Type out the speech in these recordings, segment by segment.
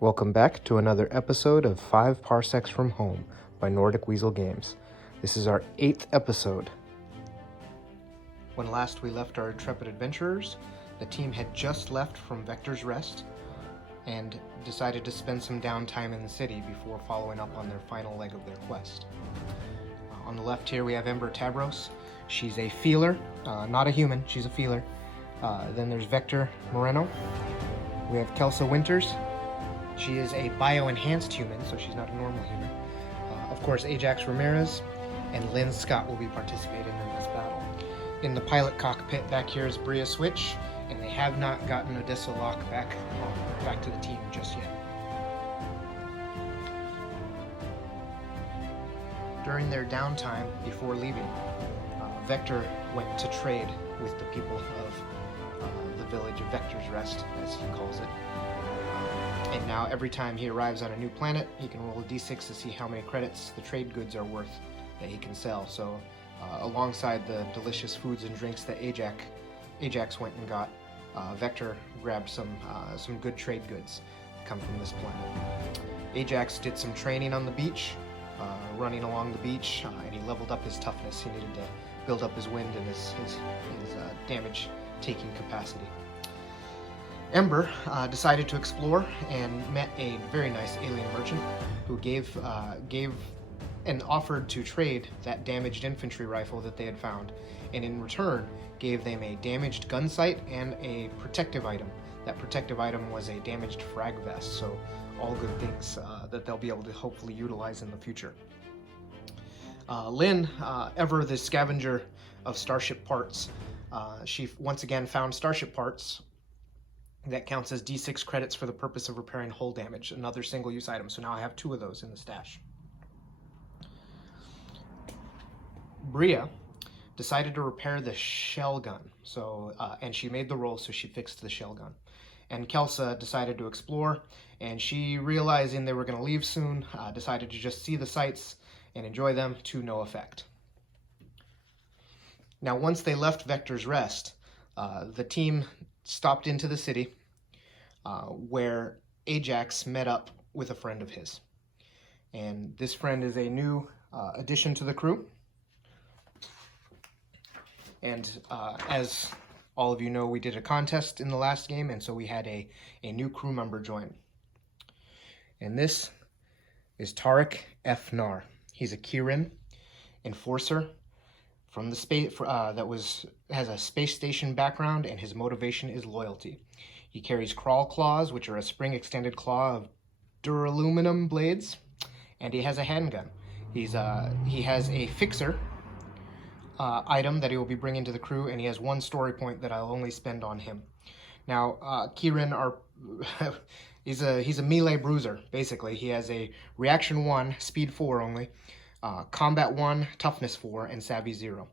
Welcome back to another episode of 5 Parsecs from Home by Nordic Weasel Games. This is our 8th episode. When last we left our intrepid adventurers, the team had just left from Vector's Rest and decided to spend some downtime in the city before following up on their final leg of their quest. On the left here we have Ember Tabros. She's a feeler, not a human, she's a feeler. Then there's Vector Moreno. We have Kelsa Winters. She is a bio-enhanced human, so she's not a normal human. Of course, Ajax Ramirez and Lynn Scott will be participating in this battle. In the pilot cockpit back here is Bria Switch, and they have not gotten Odessa Locke back to the team just yet. During their downtime before leaving, Vector went to trade with the people of the village of Vector's Rest, as he calls it. And now every time he arrives on a new planet, he can roll a d6 to see how many credits the trade goods are worth that he can sell. So alongside the delicious foods and drinks that Ajax went and got, Vector grabbed some good trade goods that come from this planet. Ajax did some training on the beach, running along the beach, and he leveled up his toughness. He needed to build up his wind and his damage-taking capacity. Ember decided to explore and met a very nice alien merchant who gave and offered to trade that damaged infantry rifle that they had found, and in return gave them a damaged gun sight and a protective item. That protective item was a damaged frag vest, so all good things that they'll be able to hopefully utilize in the future. Lynn, ever the scavenger of starship parts, she once again found starship parts that counts as d6 credits for the purpose of repairing hull damage, another single-use item. So now I have 2 of those in the stash. Bria decided to repair the shell gun, and she made the roll, so she fixed the shell gun. And Kelsa decided to explore, and she, realizing they were going to leave soon, decided to just see the sights and enjoy them to no effect. Now, once they left Vector's Rest, the team stopped into the city where Ajax met up with a friend of his. And this friend is a new addition to the crew. And as all of you know, we did a contest in the last game, and so we had a new crew member join. And this is Tarek F. Nar. He's a Kirin enforcer from the space has a space station background, and his motivation is loyalty. He carries crawl claws, which are a spring extended claw of duraluminum blades, and he has a handgun. He has a fixer item that he will be bringing to the crew, and he has 1 story point that I'll only spend on him. Now, Kirin he's a melee bruiser basically. He has a reaction 1, speed 4 only. Combat 1, Toughness 4, and Savvy 0.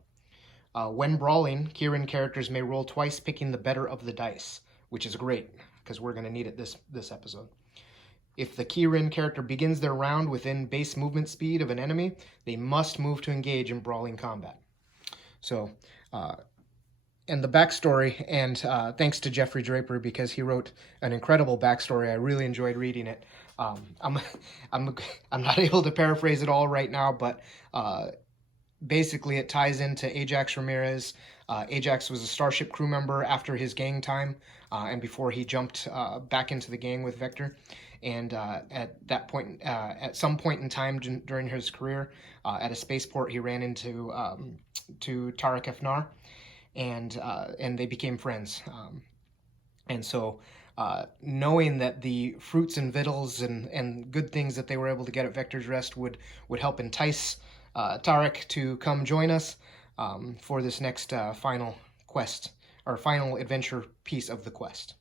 When brawling, Kirin characters may roll twice, picking the better of the dice, which is great, because we're going to need it this episode. If the Kirin character begins their round within base movement speed of an enemy, they must move to engage in brawling combat. So, and the backstory, and thanks to Jeffrey Draper, because he wrote an incredible backstory. I really enjoyed reading it. I'm not able to paraphrase it all right now, but basically it ties into Ajax Ramirez. Ajax was a Starship crew member after his gang time, and before he jumped back into the gang with Vector. And at some point in time during his career, at a spaceport, he ran into Tarek F. Nar, and they became friends. And so, knowing that the fruits and victuals and good things that they were able to get at Vector's Rest would help entice Tarek to come join us for this next final quest, or final adventure piece of the quest.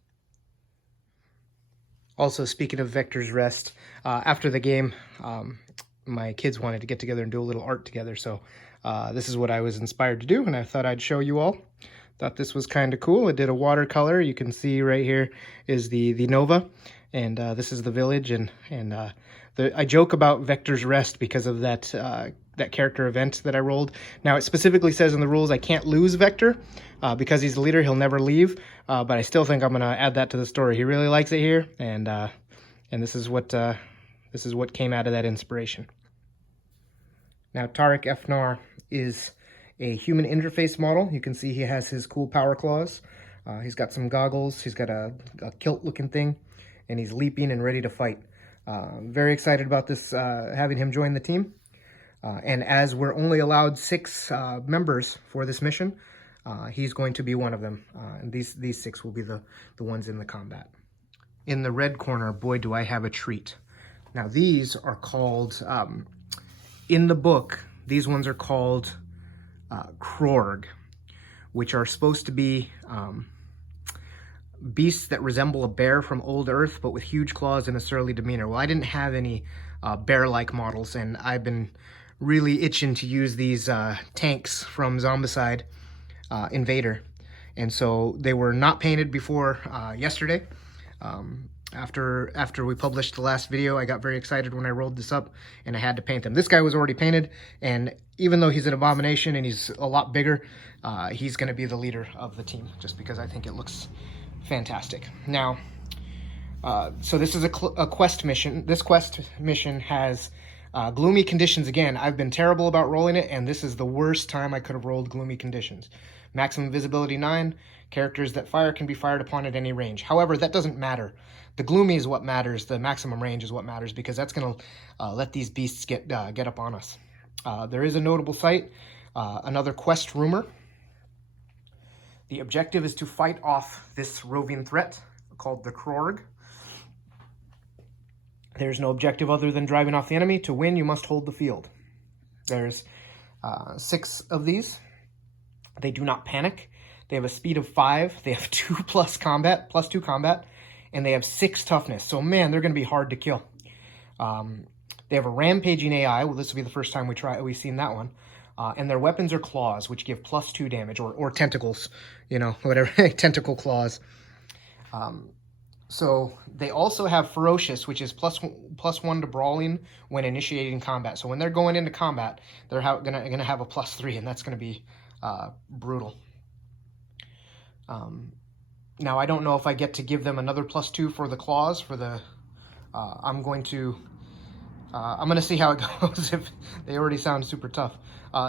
Also, speaking of Vector's Rest, after the game, my kids wanted to get together and do a little art together, so this is what I was inspired to do, and I thought I'd show you all. Thought this was kind of cool. I did a watercolor. You can see right here is the Nova, and this is the village, and I joke about Vector's Rest because of that character event that I rolled. Now, it specifically says in the rules I can't lose Vector because he's the leader. He'll never leave, but I still think I'm going to add that to the story. He really likes it here, and And this is what came out of that inspiration. Now, Tarek F. is a human interface model. You can see he has his cool power claws. He's got some goggles. He's got a kilt-looking thing, and he's leaping and ready to fight. Very excited about this, having him join the team. And as we're only allowed 6 members for this mission, he's going to be one of them. And these 6 will be the ones in the combat. In the red corner, boy, do I have a treat. Now, these are called, in the book, these ones are called Krorg, which are supposed to be beasts that resemble a bear from old Earth, but with huge claws and a surly demeanor. Well, I didn't have any bear-like models, and I've been really itching to use these tanks from Zombicide Invader. And so they were not painted before yesterday. After we published the last video, I got very excited when I rolled this up, and I had to paint them. This guy was already painted, and even though he's an abomination and he's a lot bigger, he's going to be the leader of the team, just because I think it looks fantastic. Now, so this is a quest mission. This quest mission has gloomy conditions again. I've been terrible about rolling it, and this is the worst time I could have rolled gloomy conditions. Maximum visibility 9. Characters that fire can be fired upon at any range. However, that doesn't matter. The gloomy is what matters. The maximum range is what matters, because that's going to let these beasts get up on us. There is a notable sight, another quest rumor. The objective is to fight off this roving threat called the Krorg. There's no objective other than driving off the enemy. To win, you must hold the field. There's 6 of these. They do not panic. They have a speed of 5. They have 2+ combat, +2 combat, and they have 6 toughness. So, man, they're going to be hard to kill. They have a rampaging AI. Well, this will be the first time we've seen that one. And their weapons are claws, which give +2 damage, or tentacles, you know, whatever, tentacle claws. So they also have ferocious, which is +1 to brawling when initiating combat. So when they're going into combat, they're gonna have a +3, and that's gonna be brutal. Now, I don't know if I get to give them another +2 for the claws. I'm going to see how it goes. If they already sound super tough.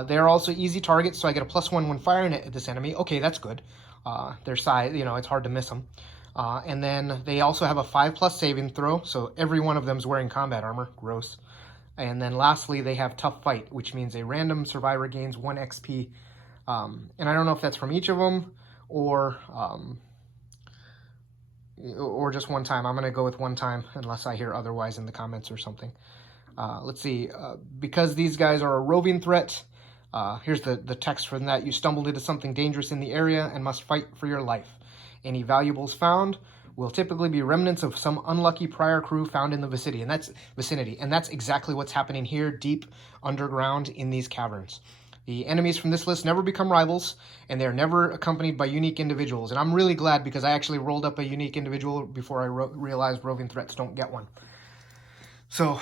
They're also easy targets, so I get a +1 when firing at this enemy. Okay, that's good. Their size, you know, it's hard to miss them. And then they also have a 5+ saving throw, so every one of them is wearing combat armor. Gross. And then lastly, they have tough fight, which means a random survivor gains 1 XP. And I don't know if that's from each of them or just one time. I'm going to go with one time unless I hear otherwise in the comments or something. Let's see. Because these guys are a roving threat, here's the text for that. You stumbled into something dangerous in the area and must fight for your life. Any valuables found will typically be remnants of some unlucky prior crew found in the vicinity. And that's exactly what's happening here, deep underground in these caverns. The enemies from this list never become rivals, and they're never accompanied by unique individuals. And I'm really glad, because I actually rolled up a unique individual before I realized roving threats don't get one. So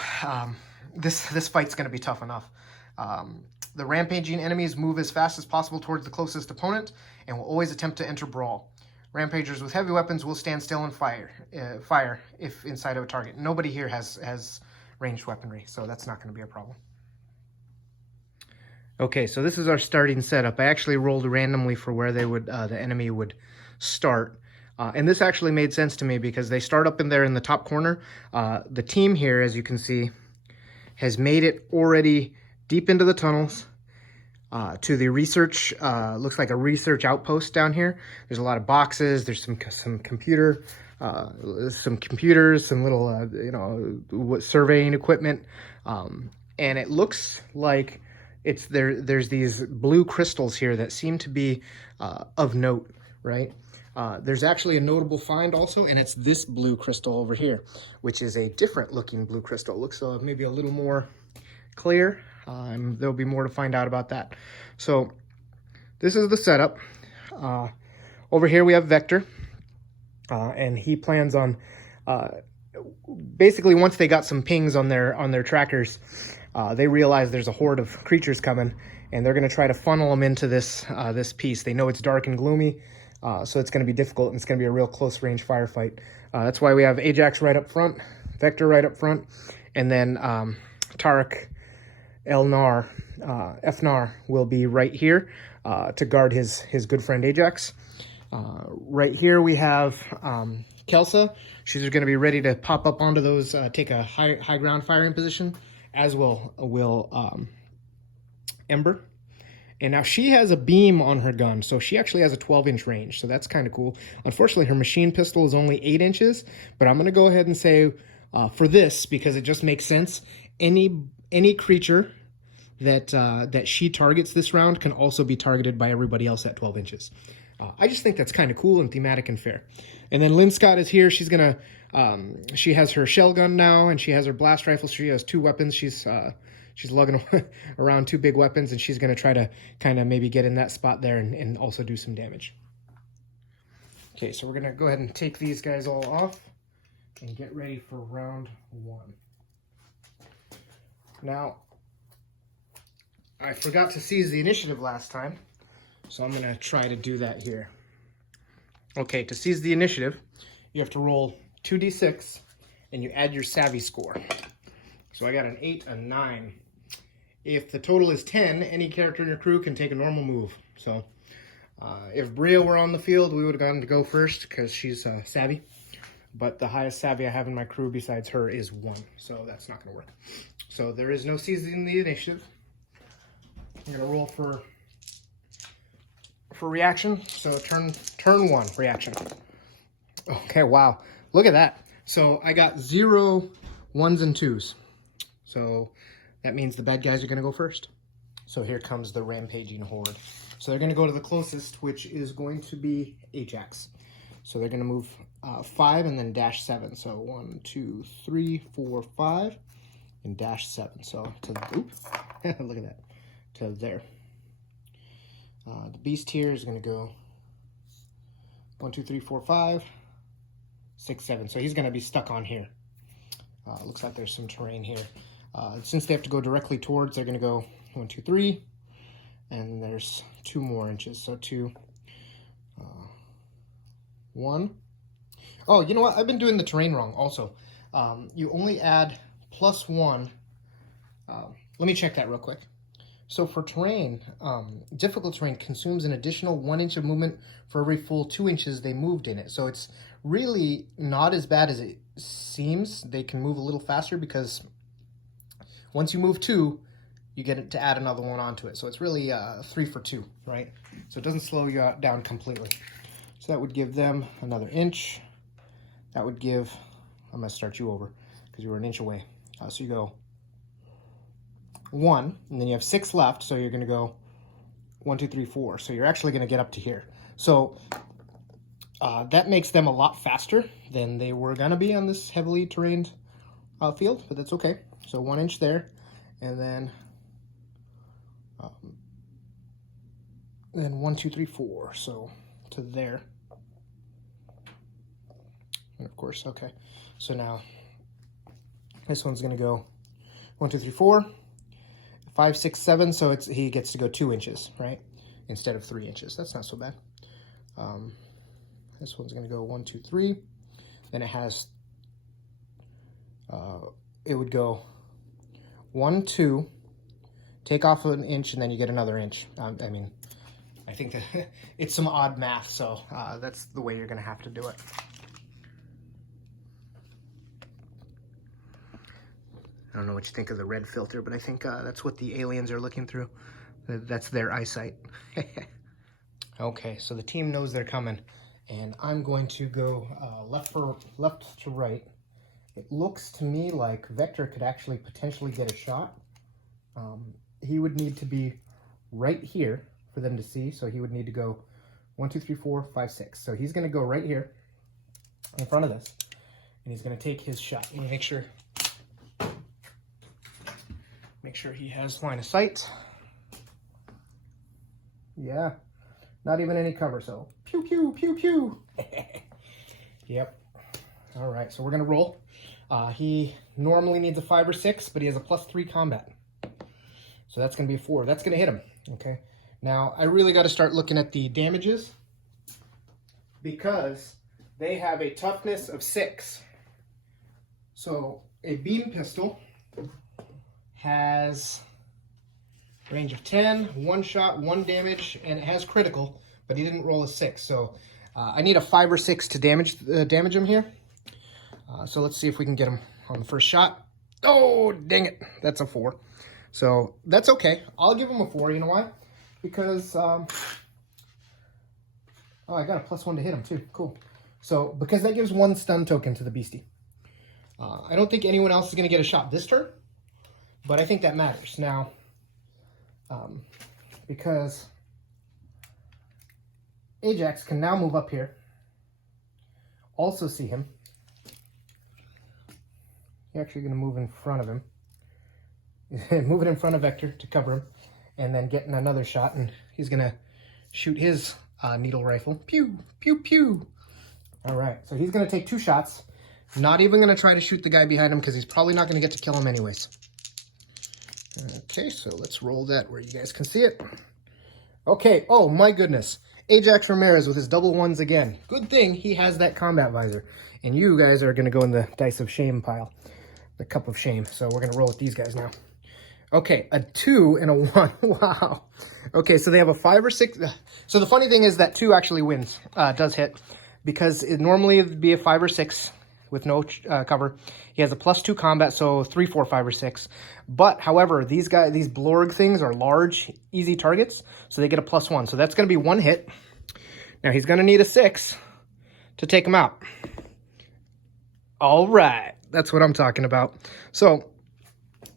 this fight's going to be tough enough. The rampaging enemies move as fast as possible towards the closest opponent and will always attempt to enter brawl. Rampagers with heavy weapons will stand still and fire if inside of a target. Nobody here has ranged weaponry, so that's not going to be a problem. Okay, so this is our starting setup. I actually rolled randomly for where they would the enemy would start. And this actually made sense to me because they start up in there in the top corner. The team here, as you can see, has made it already deep into the tunnels to the research, looks like a research outpost down here. There's a lot of boxes. There's some computers, some little, surveying equipment. And it looks like there's these blue crystals here that seem to be of note, right? There's actually a notable find also, and it's this blue crystal over here, which is a different looking blue crystal. It looks maybe a little more clear, and there'll be more to find out about that. So this is the setup. Over here we have Vector, and he plans on basically, once they got some pings on their trackers, they realize there's a horde of creatures coming, and they're going to try to funnel them into this piece. They know it's dark and gloomy, so it's going to be difficult, and it's going to be a real close range firefight. That's why we have Ajax right up front, Vector right up front, and then Tarek Fnar will be right here to guard his good friend Ajax. Right here we have Kelsa. She's going to be ready to pop up onto those, take a high ground firing position, as will Ember. And now she has a beam on her gun, so she actually has a 12-inch range, so that's kind of cool. Unfortunately, her machine pistol is only 8 inches, but I'm going to go ahead and say for this, because it just makes sense, any creature that she targets this round can also be targeted by everybody else at 12 inches. I just think that's kind of cool and thematic and fair. And then Lynn Scott is here. She's going to, she has her shell gun now, and she has her blast rifle. She has 2 weapons. She's lugging around 2 big weapons, and she's going to try to kind of maybe get in that spot there and also do some damage. Okay, so we're going to go ahead and take these guys all off and get ready for round 1. Now, I forgot to seize the initiative last time, so I'm going to try to do that here. Okay, to seize the initiative, you have to roll 2d6, and you add your savvy score. So I got an 8, a 9. If the total is 10, any character in your crew can take a normal move. So if Bria were on the field, we would have gotten to go first because she's savvy. But the highest savvy I have in my crew besides her is 1. So that's not going to work. So there is no seizing the initiative. I'm going to roll for reaction. So turn 1, reaction. Okay, wow. Look at that. So I got 0 1s and 2s. So that means the bad guys are going to go first. So here comes the rampaging horde. So they're going to go to the closest, which is going to be Ajax. So they're going to move 5 and then dash 7. So 1, 2, 3, 4, 5, and dash 7. So to, oops, look at that, to there. The beast here is going to go 1, 2, 3, 4, 5, 6, 7. So he's going to be stuck on here. Looks like there's some terrain here. Since they have to go directly towards, they're going to go 1, 2, 3, and there's 2 more inches. So 2, 1. Oh, you know what? I've been doing the terrain wrong also. You only add +1. Let me check that real quick. So for terrain, difficult terrain consumes an additional 1 inch of movement for every full 2 inches they moved in it. So it's really not as bad as it seems. They can move a little faster because once you move 2, you get to add another 1 onto it. So it's really 3 for 2, right? So it doesn't slow you down completely. So that would give them another inch. That would give, I'm going to start you over because you were an inch away. So you go 1, and then you have 6 left. So you're going to go 1, 2, 3, 4. So you're actually going to get up to here. So that makes them a lot faster than they were going to be on this heavily terrained field, but that's okay. So 1 inch there, and then 1, 2, 3, 4. So to there. And of course, okay. So now this one's going to go 1, 2, 3, 4, 5, 6, 7. So he gets to go 2 inches, right? Instead of 3 inches. That's not so bad. This one's going to go 1, 2, 3. Then it has, it would go 1, 2, take off an inch, and then you get another inch. I mean, I think that it's some odd math, so that's the way you're going to have to do it. I don't know what you think of the red filter, but I think that's what the aliens are looking through. That's their eyesight. Okay, so the team knows they're coming, and I'm going to go left to right. It looks to me like Vector could actually potentially get a shot. He would need to be right here for them to see, so he would need to go 1, 2, 3, 4, 5, 6. So he's going to go right here in front of this, and he's going to take his shot. Let me make sure he has line of sight. Yeah, not even any cover, so pew, pew, pew, pew. Yep. All right, so we're going to roll. He normally needs a 5 or 6, but he has a +3 combat. So that's going to be a 4. That's going to hit him, okay? Now, I really got to start looking at the damages because they have a toughness of 6. So a beam pistol has range of 10, one shot, one damage, and it has critical, but he didn't roll a 6. So I need a 5 or 6 to damage him here. So let's see if we can get him on the first shot. Oh, dang it. That's a 4. So that's okay. I'll give him a 4. You know why? Because, oh, I got a +1 to hit him too. Cool. So because that gives 1 stun token to the beastie. I don't think anyone else is going to get a shot this turn, but I think that matters. Now, because Ajax can now move up here, also see him. You're actually going to move in front of him. Move it in front of Vector to cover him, and then getting another shot, and he's going to shoot his needle rifle. Pew, pew, pew. All right, so he's going to take 2 shots. Not even going to try to shoot the guy behind him because he's probably not going to get to kill him anyways. Okay, so let's roll that where you guys can see it. Okay, oh my goodness. Ajax Ramirez with his double 1s again. Good thing he has that combat visor. And you guys are going to go in the dice of shame pile. The cup of shame. So we're going to roll with these guys now. Okay, a 2 and a 1. Wow. Okay, so they have a 5 or 6. So the funny thing is that 2 actually wins, does hit. Because it normally would be a 5 or 6 with no cover. He has a +2 combat, so 3, 4, 5, or 6. But, however, these Blorg things are large, easy targets, so they get a +1. So that's going to be 1 hit. Now, he's going to need a 6 to take him out. All right. That's what I'm talking about. So,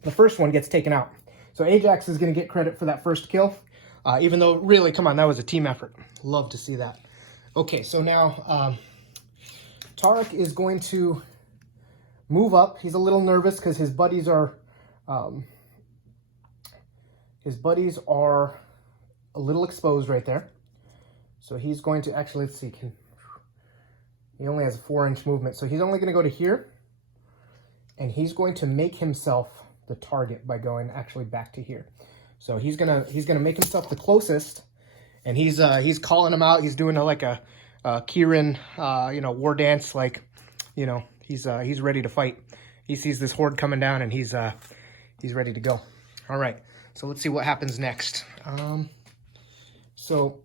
the first one gets taken out. So, Ajax is going to get credit for that first kill, even though, really, come on, that was a team effort. Love to see that. Okay, so now Tarek is going to move up. He's a little nervous because his buddies are a little exposed right there. So he's going to actually, let's see, he only has a 4-inch movement. So he's only going to go to here, and he's going to make himself the target by going actually back to here. So he's gonna make himself the closest, and he's calling him out. He's doing like a Kieran, war dance, like, he's ready to fight. He sees this horde coming down, and he's ready to go. All right, so let's see what happens next. So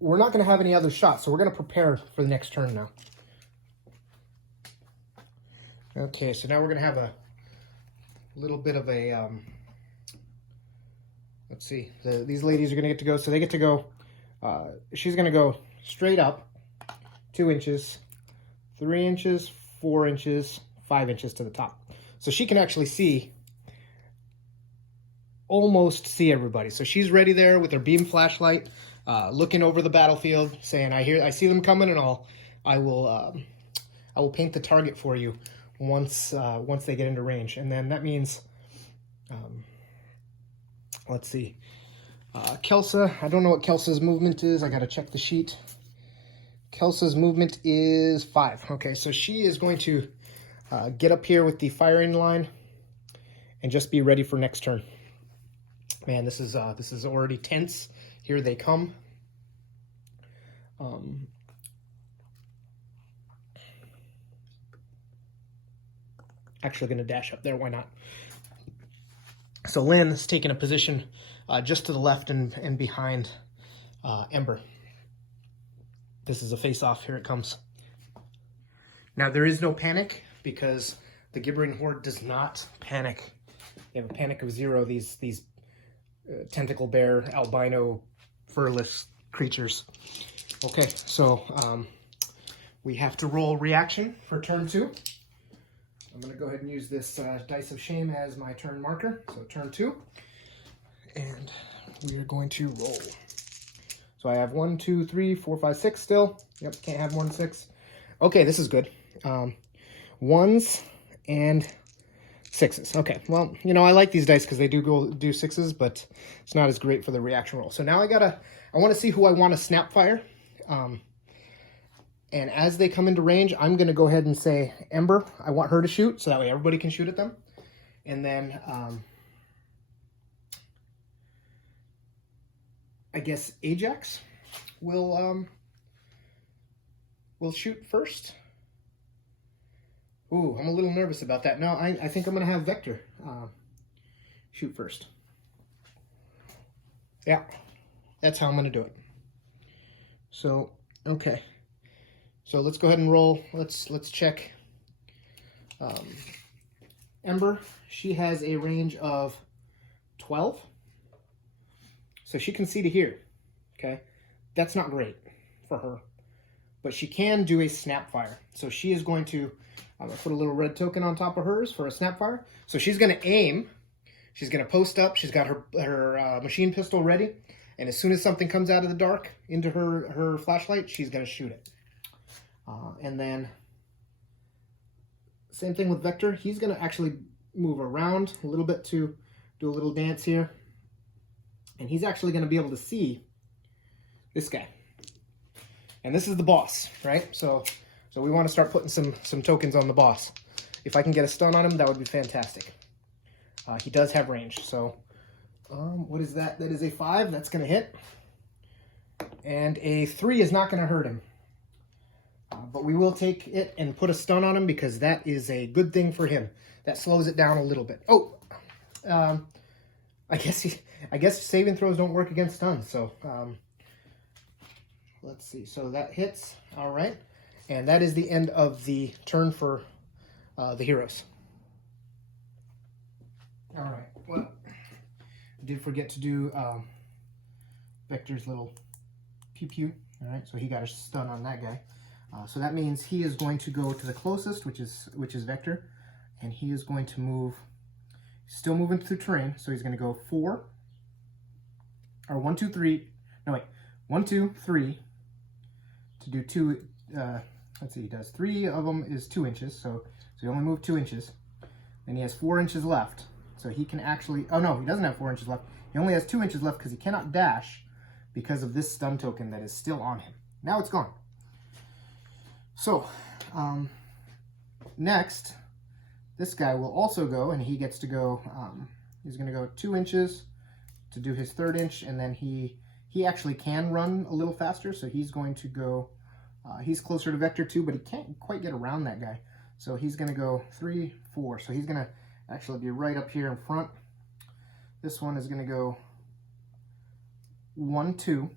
we're not going to have any other shots, so we're going to prepare for the next turn now. Okay, so now we're going to have a little bit of a, let's see, these ladies are going to get to go, so they get to go, she's going to go straight up, 2 inches, 3 inches, 4 inches, 5 inches to the top. So she can actually almost see everybody. So she's ready there with her beam flashlight, looking over the battlefield, saying, I see them coming, and I will paint the target for you once they get into range. And then that means, let's see, Kelsa, I don't know what Kelsa's movement is. I got to check the sheet. Kelsa's movement is 5. Okay, so she is going to get up here with the firing line and just be ready for next turn. Man, this is already tense. Here they come. Actually going to dash up there. Why not? So Lynn is taking a position just to the left and behind Ember. This is a face-off. Here it comes. Now, there is no panic because the Gibbering Horde does not panic. They have a panic of 0, these tentacle bear, albino, furless creatures. Okay, so we have to roll reaction for turn 2. I'm going to go ahead and use this Dice of Shame as my turn marker. So turn 2. And we are going to roll. So I have 1, 2, 3, 4, 5, 6 still. Yep, can't have more than 6. Okay, this is good. 1s and 6s. Okay, well, I like these dice because they do 6s, but it's not as great for the reaction roll. So now I want to see who I want to snap fire. And as they come into range, I'm going to go ahead and say, Ember, I want her to shoot, so that way everybody can shoot at them. And then, I guess Ajax will shoot first. Ooh, I'm a little nervous about that. No, I think I'm going to have Vector shoot first. Yeah, that's how I'm going to do it. So, okay. So let's go ahead and roll. Let's check. Ember, she has a range of 12. So she can see to here, okay? That's not great for her. But she can do a snap fire. So she is going to, I'm going to put a little red token on top of hers for a snap fire. So she's going to aim. She's going to post up. She's got her machine pistol ready. And as soon as something comes out of the dark into her flashlight, she's going to shoot it. And then, same thing with Vector. He's going to actually move around a little bit to do a little dance here. And he's actually going to be able to see this guy. And this is the boss, right? So we want to start putting some tokens on the boss. If I can get a stun on him, that would be fantastic. He does have range, so what is that? That is a 5. That's going to hit. And a 3 is not going to hurt him. But we will take it and put a stun on him because that is a good thing for him. That slows it down a little bit. Oh, I guess saving throws don't work against stuns. So let's see. So that hits. All right, and that is the end of the turn for the heroes. All right. Well, I did forget to do Vector's little pew pew. All right, so he got a stun on that guy. So that means he is going to go to the closest, which is Vector, and he is going to move. Still moving through terrain, so he's going to go 4 or 1, 2, 3. No wait, 1, 2, 3 to do 2. Let's see, he does 3 of them is 2 inches, so he only moved 2 inches. And he has 4 inches left, so he can actually. Oh no, he doesn't have 4 inches left. He only has 2 inches left because he cannot dash because of this stun token that is still on him. Now it's gone. So, next, this guy will also go, and he gets to go, he's going to go 2 inches to do his 3rd inch, and then he actually can run a little faster, so he's going to go, he's closer to Vector too, but he can't quite get around that guy. So he's going to go 3, 4, so he's going to actually be right up here in front. This one is going to go 1, 2,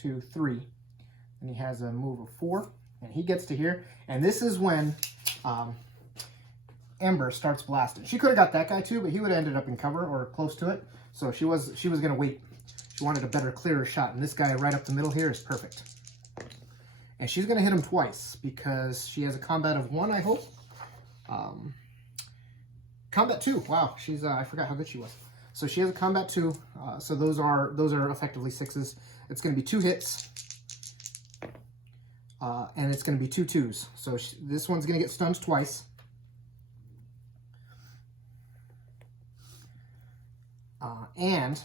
2, 3. And he has a move of 4, and he gets to here. And this is when Ember starts blasting. She could have got that guy too, but he would have ended up in cover or close to it. So she was going to wait. She wanted a better, clearer shot, and this guy right up the middle here is perfect. And she's going to hit him twice because she has a combat of 1, I hope. Combat 2. Wow, she's I forgot how good she was. So she has a combat 2. So those are effectively 6s. It's going to be 2 hits. And it's going to be 2 2s. So this one's going to get stunned twice. And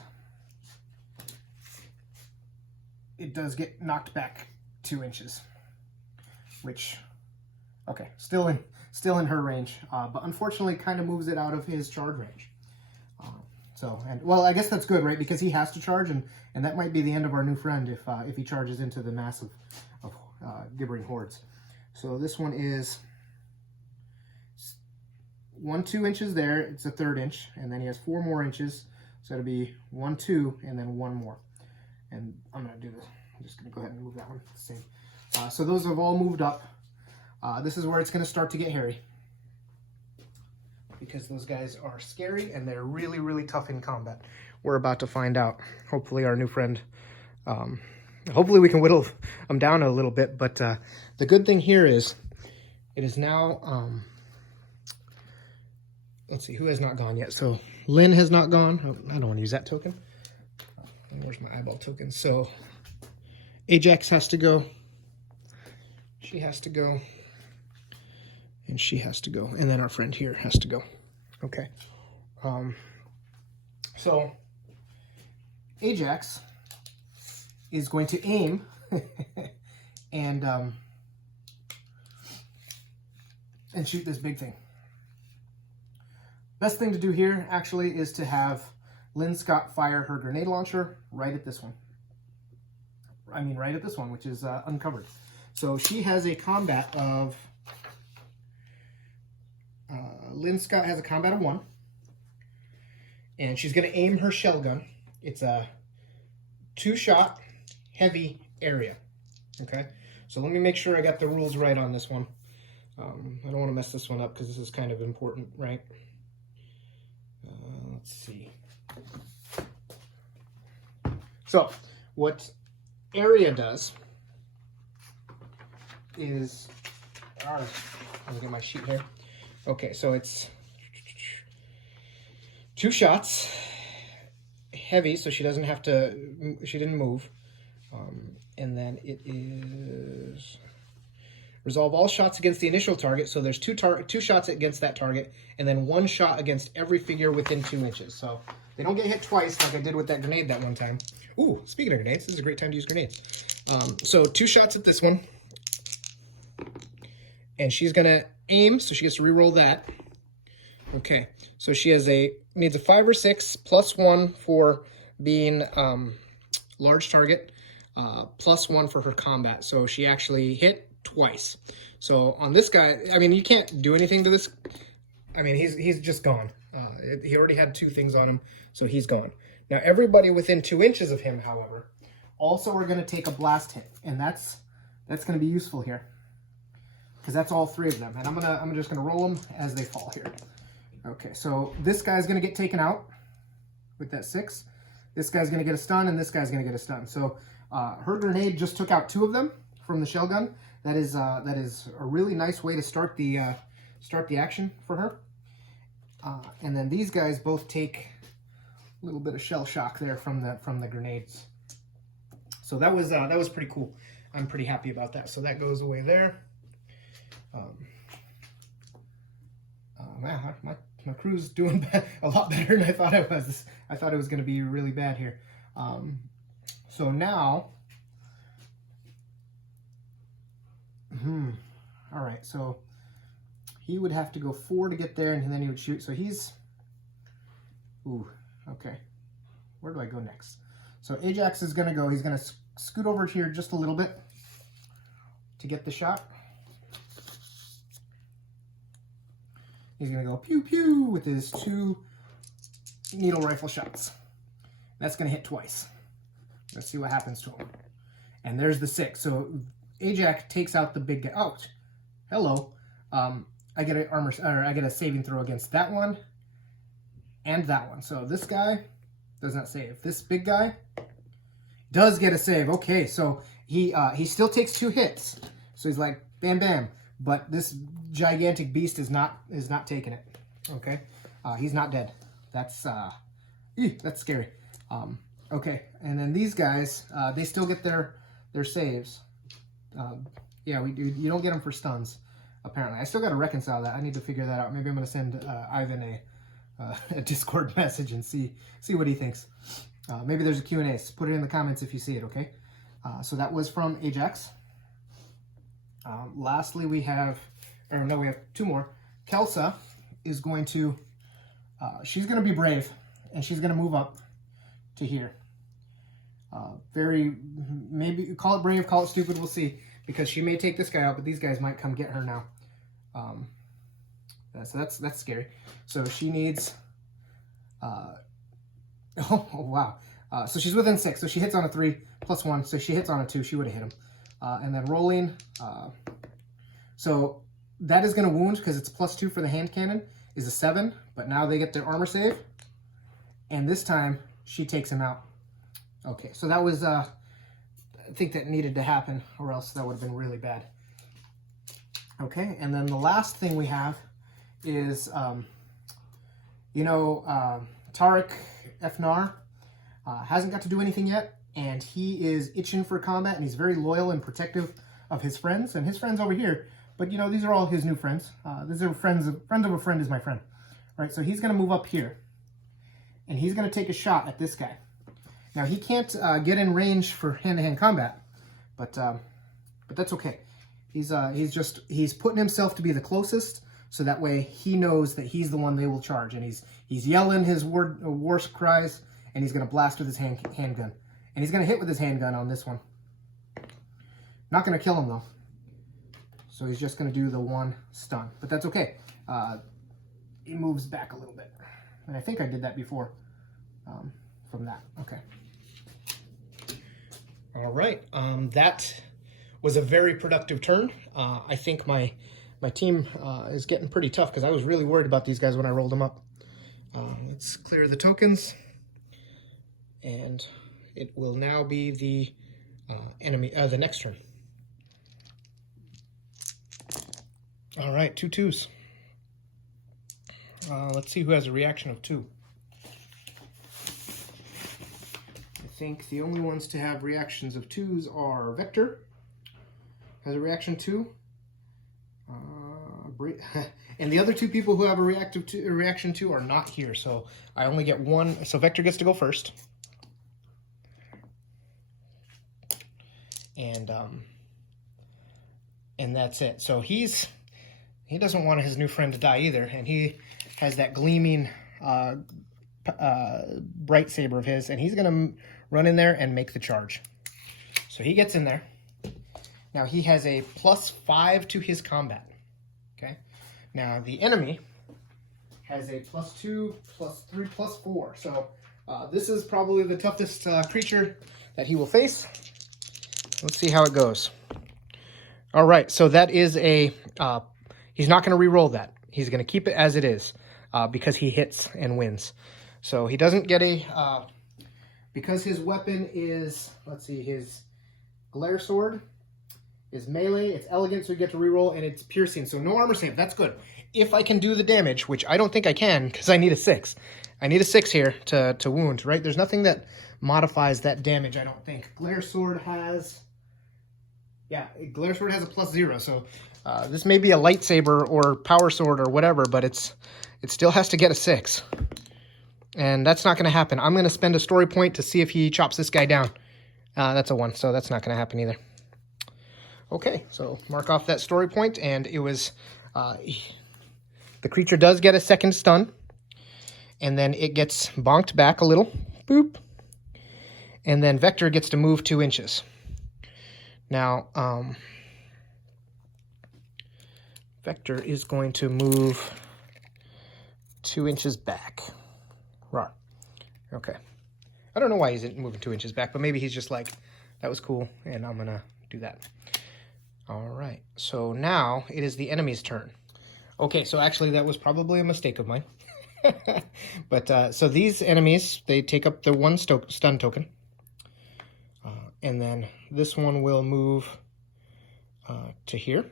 it does get knocked back 2 inches. Which, okay, still in her range. But unfortunately kind of moves it out of his charge range. Well, I guess that's good, right? Because he has to charge, and that might be the end of our new friend if he charges into the mass of gibbering hordes. So this one is 1, 2 inches there. It's a 3rd inch, and then he has 4 more inches. So it'll be 1, 2, and then 1 more. And I'm gonna do this. I'm just gonna go ahead and move that one. Same. So those have all moved up. This is where it's gonna start to get hairy, because those guys are scary and they're really, really tough in combat. We're about to find out. Hopefully our new friend, hopefully we can whittle them down a little bit, but the good thing here is it is now, let's see, who has not gone yet? So Lynn has not gone. Oh, I don't want to use that token. Where's my eyeball token? So Ajax has to go. She has to go. And she has to go. And then our friend here has to go. Okay. So Ajax is going to aim and shoot this big thing. Best thing to do here actually is to have Lynn Scott fire her grenade launcher right at this one. I mean right at this one, which is uncovered. So she has a combat of Lynn Scott has a combat of 1. And she's going to aim her shell gun. It's a 2-shot heavy area. Okay? So let me make sure I got the rules right on this one. I don't want to mess this one up because this is kind of important, right? Let's see. So, what area does is... let me get my sheet here. Okay, so it's 2 shots, heavy, so she doesn't have to, she didn't move. And then it is resolve all shots against the initial target. So there's 2 shots against that target, and then 1 shot against every figure within 2 inches. So they don't get hit twice like I did with that grenade that one time. Ooh, speaking of grenades, this is a great time to use grenades. So 2 shots at this one. And she's going to aim, so she gets to re-roll that. Okay, so she has needs a 5 or 6, +1 for being large target, +1 for her combat. So she actually hit twice. So on this guy, I mean, you can't do anything to this. I mean, he's just gone. He already had 2 things on him, so he's gone. Now, everybody within 2 inches of him, however, also are going to take a blast hit, and that's going to be useful here, because that's all 3 of them. And I'm just gonna roll them as they fall here. Okay, so this guy's gonna get taken out with that 6. This guy's gonna get a stun, and this guy's gonna get a stun. So her grenade just took out 2 of them from the shell gun. That is a really nice way to start the action for her. And then these guys both take a little bit of shell shock there from the grenades. So that was pretty cool. I'm pretty happy about that. So that goes away there. Man, my crew's doing a lot better than I thought it was. I thought it was going to be really bad here. So now, all right. So he would have to go 4 to get there, and then he would shoot. So he's, ooh, okay. Where do I go next? So Ajax is going to go. He's going to scoot over here just a little bit to get the shot. He's going to go pew pew with his 2 needle rifle shots. That's going to hit twice. Let's see what happens to him. And there's the 6. So Ajax takes out the big guy. Oh, hello. I get a saving throw against that one and that one. So this guy does not save. This big guy does get a save. Okay, so he still takes 2 hits. So he's like bam bam. But this gigantic beast is not taking it. Okay, he's not dead. That's scary. Okay, and then these guys, they still get their saves. Yeah, you don't get them for stuns. Apparently, I still got to reconcile that. I need to figure that out. Maybe I'm gonna send Ivan a Discord message and see what he thinks. Maybe there's a Q&A. So put it in the comments if you see it. Okay. So that was from Ajax. Lastly, we have 2 more. Kelsa is going to, she's going to be brave, and she's going to move up to here. Maybe call it brave, call it stupid, we'll see, because she may take this guy out, but these guys might come get her now. So that's scary. So she needs, oh wow. So she's within 6, so she hits on a 3 +1, so she hits on a 2, she would have hit him. And then rolling, so that is going to wound because it's +2 for the hand cannon, is a 7, but now they get their armor save, and this time she takes him out. Okay, so that was, I think that needed to happen, or else that would have been really bad. Okay, and then the last thing we have is, Tarek Efnar hasn't got to do anything yet, and he is itching for combat, and he's very loyal and protective of his friends, and his friends over here, but these are all his new friends. These are friends of a friend is my friend. All right, so he's gonna move up here, and he's gonna take a shot at this guy. Now he can't get in range for hand-to-hand combat, but that's okay. He's putting himself to be the closest, so that way he knows that he's the one they will charge, and he's yelling his war cries, and he's gonna blast with his handgun. And he's going to hit with his handgun on this one. Not going to kill him, though. So he's just going to do the 1 stun. But that's okay. he moves back a little bit. And I think I did that before from that. Okay. All right. That was a very productive turn. I think my team is getting pretty tough because I was really worried about these guys when I rolled them up. Let's clear the tokens. And it will now be the the next turn. All right, 2 2s. Let's see who has a reaction of 2. I think the only ones to have reactions of 2s are Vector, has a reaction 2. And the other 2 people who have a reaction 2 are not here, so I only get 1. So Vector gets to go first. And that's it. So he doesn't want his new friend to die either, and he has that gleaming bright saber of his, and he's gonna run in there and make the charge. So he gets in there. Now he has a +5 to his combat. Okay. Now the enemy has a +2, +3, +4. So this is probably the toughest creature that he will face. Let's see how it goes. All right, so that is a, he's not going to re-roll that. He's going to keep it as it is because he hits and wins. So he doesn't get a, because his weapon is, let's see, his glare sword is melee, it's elegant, so you get to re-roll, and it's piercing, so no armor save. That's good. If I can do the damage, which I don't think I can because I need a 6. I need a 6 here to wound, right? There's nothing that modifies that damage, I don't think. Glare sword has... Yeah, Glare Sword has a +0, so this may be a lightsaber or power sword or whatever, but it still has to get a 6. And that's not going to happen. I'm going to spend a story point to see if he chops this guy down. That's a 1, so that's not going to happen either. Okay, so mark off that story point, and it was... the creature does get a second stun, and then it gets bonked back a little. Boop. And then Vector gets to move 2 inches. Now, Vector is going to move 2 inches back. Right. Okay. I don't know why he's moving 2 inches back, but maybe he's just like, that was cool, and I'm going to do that. All right. So now it is the enemy's turn. Okay, so actually that was probably a mistake of mine. But so these enemies, they take up the 1 stun token. And then this one will move to here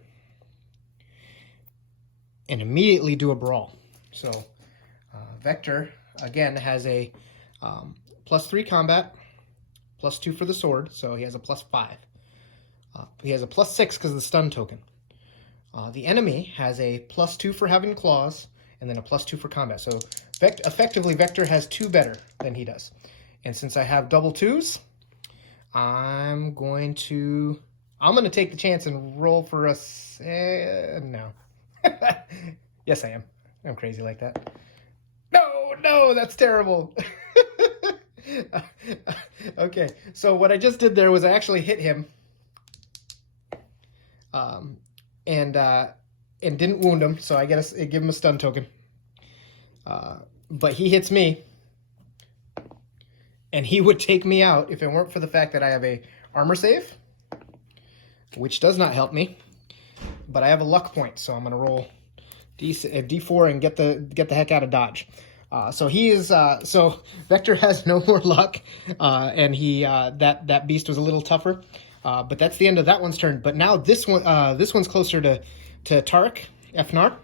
and immediately do a brawl. So Vector, again, has a +3 combat, +2 for the sword, so he has a +5. He has a +6 because of the stun token. The enemy has a +2 for having claws, and then a +2 for combat. So effectively, Vector has 2 better than he does. And since I have double 2s, I'm going to take the chance and roll for a... no. Yes, I am. I'm crazy like that. No, that's terrible. Okay, so what I just did there was I actually hit him. And didn't wound him, so I give him a stun token. But he hits me. And he would take me out if it weren't for the fact that I have a armor save, which does not help me. But I have a luck point, so I'm going to roll D4 and get the heck out of dodge. So he is so Vector has no more luck, and he that beast was a little tougher. But that's the end of that one's turn. But now this one's closer to Tarek Fnar,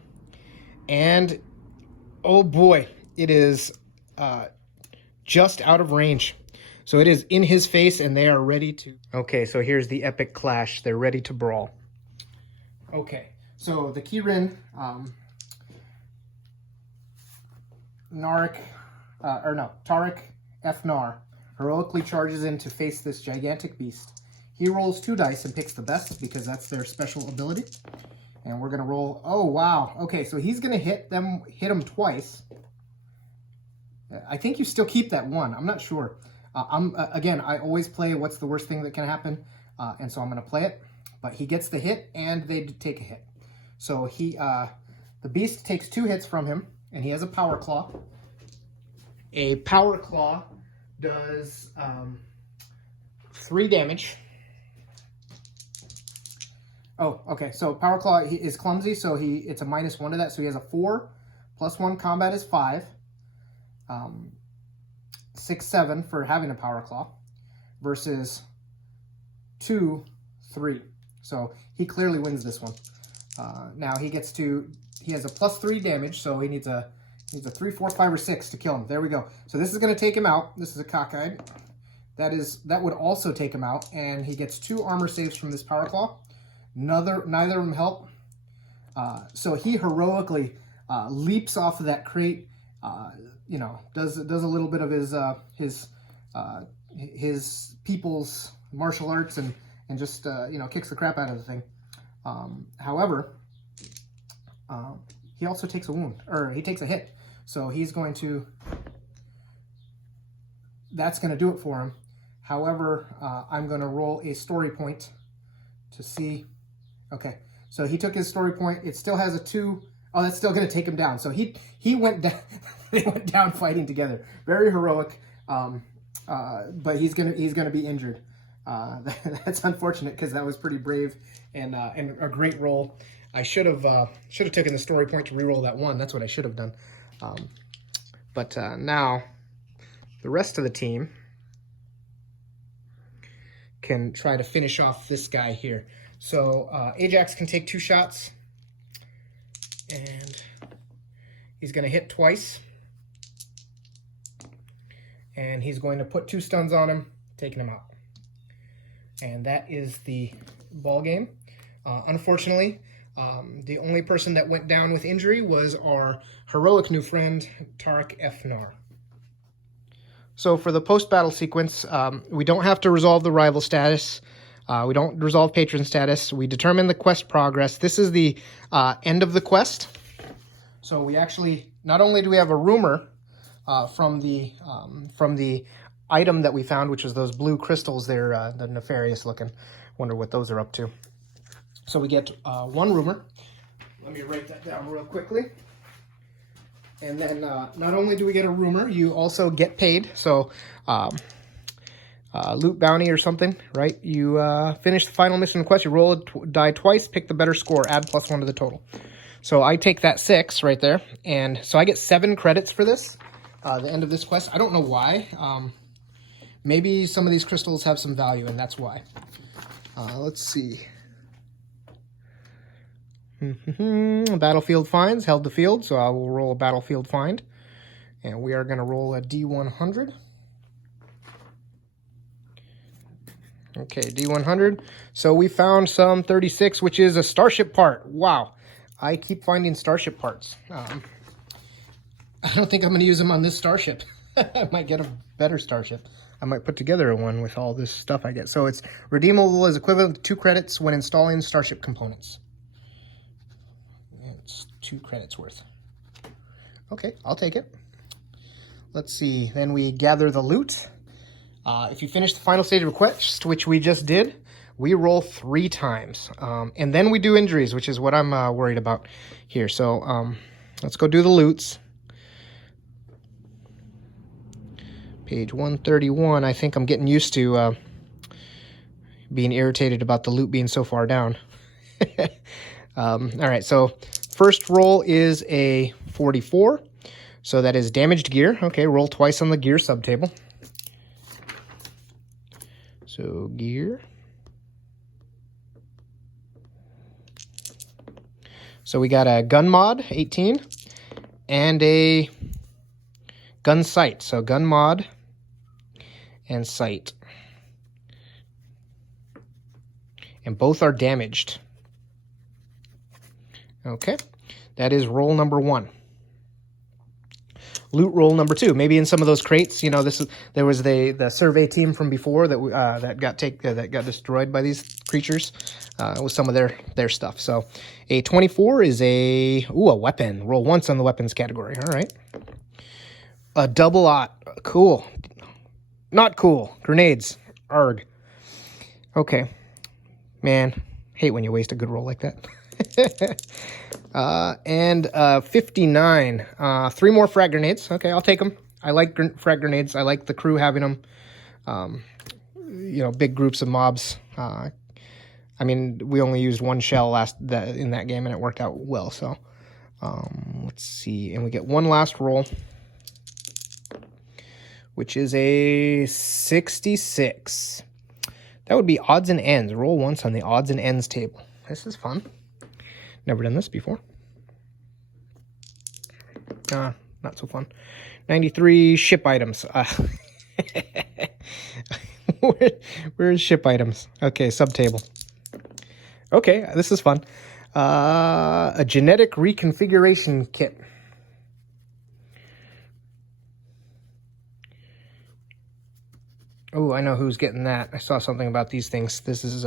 and oh boy, it is. Just out of range. So it is in his face, and they are ready to... Okay, so here's the epic clash. They're ready to brawl. Okay, so the Kirin, Tarek Fnar heroically charges in to face this gigantic beast. He rolls 2 dice and picks the best because that's their special ability. And we're going to roll... Oh, wow. Okay, so he's going to hit him twice. I think you still keep that 1. I'm not sure. Again, I always play what's the worst thing that can happen, and so I'm going to play it. But he gets the hit, and they take a hit. So the beast takes 2 hits from him, and he has a Power Claw. A Power Claw does 3 damage. Oh, okay. So Power Claw is clumsy, so it's a -1 to that. So he has a 4 + 1 combat is 5. 6, 7 for having a Power Claw versus 2, 3. So he clearly wins this one. Now he has a +3 damage, so he needs a 3, 4, 5, or 6 to kill him. There we go. So this is going to take him out. This is a cockeyed. That would also take him out, and he gets 2 armor saves from this Power Claw. Neither of them help. So he heroically leaps off of that crate. You know, does a little bit of his people's martial arts and just you know, kicks the crap out of the thing. However, he also takes a wound, or he takes a hit. So he's going to. That's going to do it for him. However, I'm going to roll a story point to see. Okay, so he took his story point. It still has a 2. Oh, that's still going to take him down. So he went down. They went down fighting together. Very heroic. But he's gonna be injured. That's unfortunate because that was pretty brave and a great roll. I should have taken the story point to reroll that 1. That's what I should have done. But now the rest of the team can try to finish off this guy here. So Ajax can take 2 shots, and he's going to hit twice, and he's going to put 2 stuns on him, taking him out. And that is the ball game. Unfortunately, the only person that went down with injury was our heroic new friend, Tarek Efnar. So for the post-battle sequence, we don't have to resolve the rival status. We don't resolve patron status. We determine the quest progress. This is the end of the quest. So we actually, not only do we have a rumor from the item that we found, which was those blue crystals. They're the nefarious looking. Wonder what those are up to. So we get 1 rumor. Let me write that down real quickly. And then not only do we get a rumor, you also get paid. So loot bounty or something, right? You finish the final mission quest. You roll a die twice, pick the better score, add +1 to the total. So I take that 6 right there. And so I get 7 credits for this, the end of this quest. I don't know why. Maybe some of these crystals have some value, and that's why. Let's see. Battlefield finds, held the field, so I will roll a battlefield find. And we are going to roll a D100. Okay, D100. So we found some 36, which is a starship part. Wow. I keep finding starship parts. I don't think I'm going to use them on this starship. I might get a better starship. I might put together one with all this stuff I get. So it's redeemable as equivalent to 2 credits when installing starship components. It's 2 credits worth. Okay, I'll take it. Let's see. Then we gather the loot. If you finish the final stage of quest, which we just did, we roll 3 times. And then we do injuries, which is what I'm worried about here. So let's go do the loots. Page 131. I think I'm getting used to being irritated about the loot being so far down. All right, so first roll is a 44. So that is damaged gear. Okay, roll twice on the gear subtable. So gear. So we got a gun mod, 18, and a gun sight. So gun mod and sight. And both are damaged. Okay, that is roll number 1. Loot roll number 2. Maybe in some of those crates, you know, there was the survey team from before that got destroyed by these creatures with some of their stuff. So a 24 is a weapon. Roll once on the weapons category. All right. A double-aught. Cool. Not cool. Grenades. Arg. Okay. Man, hate when you waste a good roll like that. And 59. 3 more frag grenades. Okay, I'll take them. I like frag grenades. I like the crew having them. You know, big groups of mobs. I mean, we only used 1 shell in that game, and it worked out well. So, let's see. And we get 1 last roll, which is a 66. That would be odds and ends. Roll once on the odds and ends table. This is fun. Never done this before. Not so fun. 93 ship items. Where's ship items? Okay, subtable. Okay, this is fun. A genetic reconfiguration kit. Oh, I know who's getting that. I saw something about these things. This is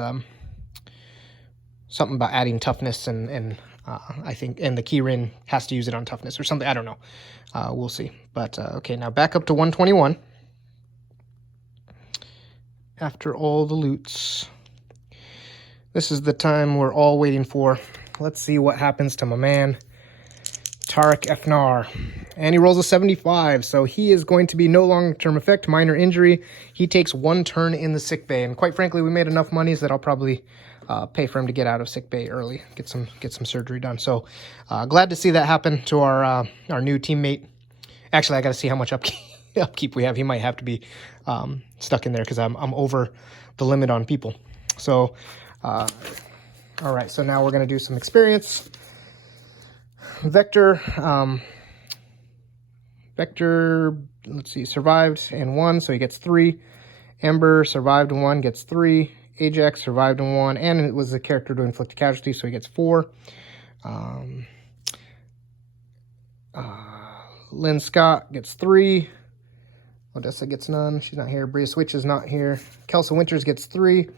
something about adding toughness, and I think, and the Keyrin has to use it on toughness or something. I don't know. We'll see. But okay, now back up to 121. After all the loots. This is the time we're all waiting for. Let's see what happens to my man, Tarek Efnar. And he rolls a 75, so he is going to be no long-term effect, minor injury. He takes 1 turn in the sick bay, and quite frankly, we made enough monies that I'll probably pay for him to get out of sick bay early, get some surgery done. So glad to see that happen to our new teammate. Actually, I got to see how much upkeep we have. He might have to be stuck in there because I'm over the limit on people. So. All right, so now we're going to do some experience. Vector, let's see, survived and 1, so he gets 3. Ember survived and 1, gets 3. Ajax survived and 1, and it was a character to inflict a casualty, so he gets 4. Lynn Scott gets 3. Odessa gets none. She's not here. Bria Switch is not here. Kelsa Winters gets 3.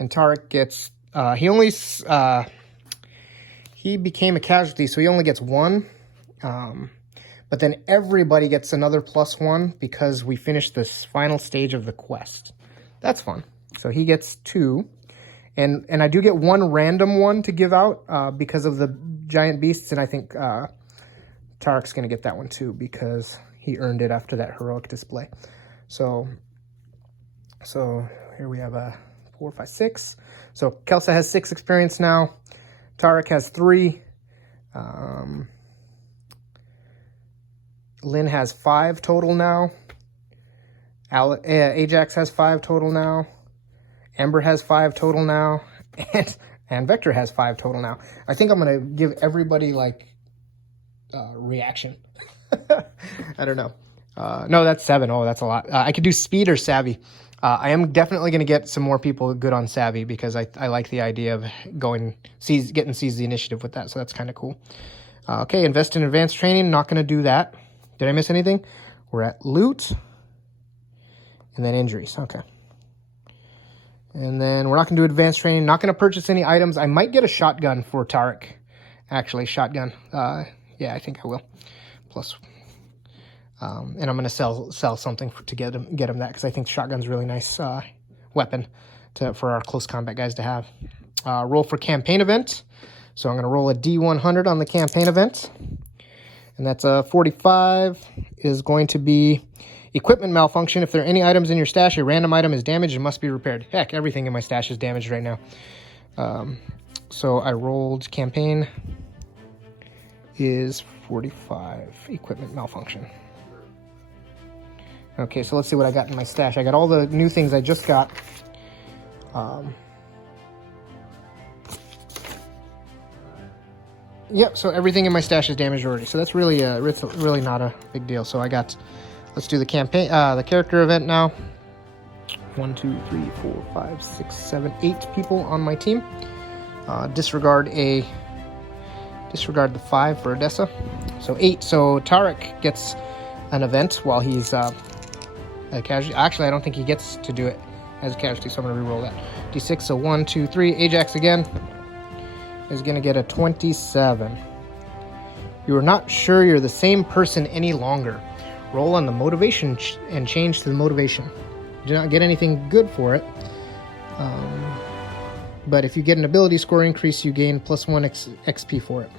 And Tarek gets, he became a casualty, so he only gets 1. But then everybody gets another +1 because we finished this final stage of the quest. That's fun. So he gets 2. And I do get 1 random one to give out because of the giant beasts, and I think Tarek's going to get that one too because he earned it after that heroic display. So here we have a 4, 5, 6. So Kelsa has 6 experience now. Tarek has 3. Lynn has 5 total now. Ajax has 5 total now. Ember has 5 total now. And Vector has 5 total now. I think I'm going to give everybody, like, reaction. I don't know. No, that's 7. Oh, that's a lot. I could do speed or savvy. I am definitely going to get some more people good on savvy because I like the idea of getting seize the initiative with that. So that's kind of cool. Okay, invest in advanced training. Not going to do that. Did I miss anything? We're at loot and then injuries. Okay. And then we're not going to do advanced training. Not going to purchase any items. I might get a shotgun for Tarek. Actually, shotgun. Yeah, I think I will. Plus. And I'm going to sell something to get him that because I think shotgun's a really nice weapon for our close combat guys to have. Roll for campaign event. So I'm going to roll a D100 on the campaign event. And that's a 45 is going to be equipment malfunction. If there are any items in your stash, a random item is damaged and must be repaired. Heck, everything in my stash is damaged right now. So I rolled campaign is 45 equipment malfunction. Okay, so let's see what I got in my stash. I got all the new things I just got. Yep, so everything in my stash is damaged already. So that's really not a big deal. So let's do the campaign, the character event now. 1, 2, 3, 4, 5, 6, 7, 8 people on my team. Disregard the 5 for Odessa. So 8. So Tarek gets an event while he's a casualty. Actually, I don't think he gets to do it as a casualty, so I'm going to re-roll that. D6, so 1, 2, 3. Ajax again is going to get a 27. You are not sure you're the same person any longer. Roll on the motivation and change to the motivation. You do not get anything good for it. but if you get an ability score increase, you gain +1 XP for it.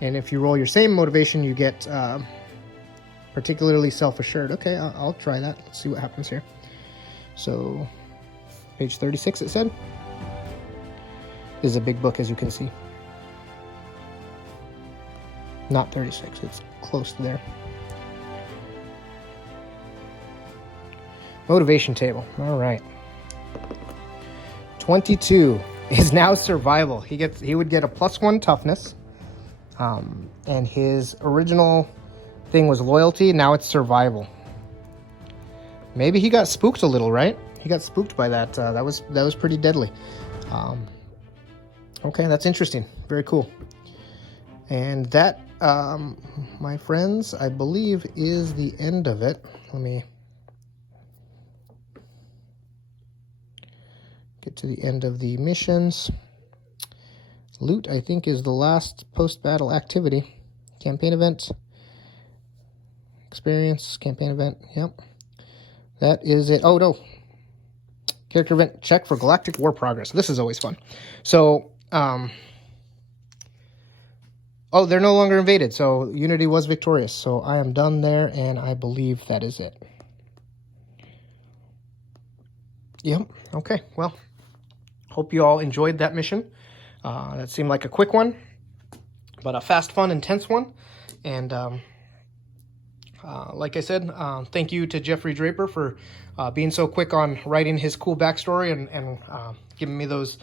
And if you roll your same motivation, you get particularly self-assured. Okay, I'll try that. Let's see what happens here. So, page 36, it said. This is a big book, as you can see. Not 36, it's close to there. Motivation table, all right. 22 is now survival. He would get a +1 toughness. And his original thing was loyalty, now it's survival. Maybe he got spooked a little, right? He got spooked by that. That was pretty deadly. Okay, that's interesting. Very cool. And that, my friends, I believe is the end of it. Let me get to the end of the missions. Loot, I think, is the last post-battle activity. Campaign event. Experience, campaign event, yep. That is it. Oh, no. Character event, check for Galactic War progress. This is always fun. So, oh, they're no longer invaded, so Unity was victorious. So I am done there, and I believe that is it. Yep, okay, well, hope you all enjoyed that mission. That seemed like a quick one, but a fast, fun, intense one. And like I said, thank you to Jeffrey Draper for being so quick on writing his cool backstory and giving me those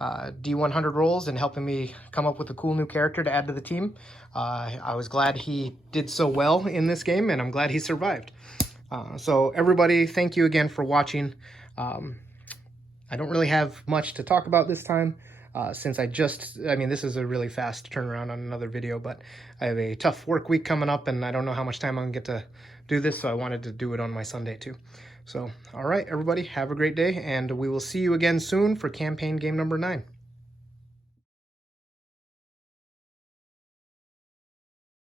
D100 rolls and helping me come up with a cool new character to add to the team. I was glad he did so well in this game, and I'm glad he survived. So everybody, thank you again for watching. I don't really have much to talk about this time. Since I mean, this is a really fast turnaround on another video, but I have a tough work week coming up, and I don't know how much time I'm going to get to do this, so I wanted to do it on my Sunday too. So, all right, everybody, have a great day, and we will see you again soon for campaign game number 9.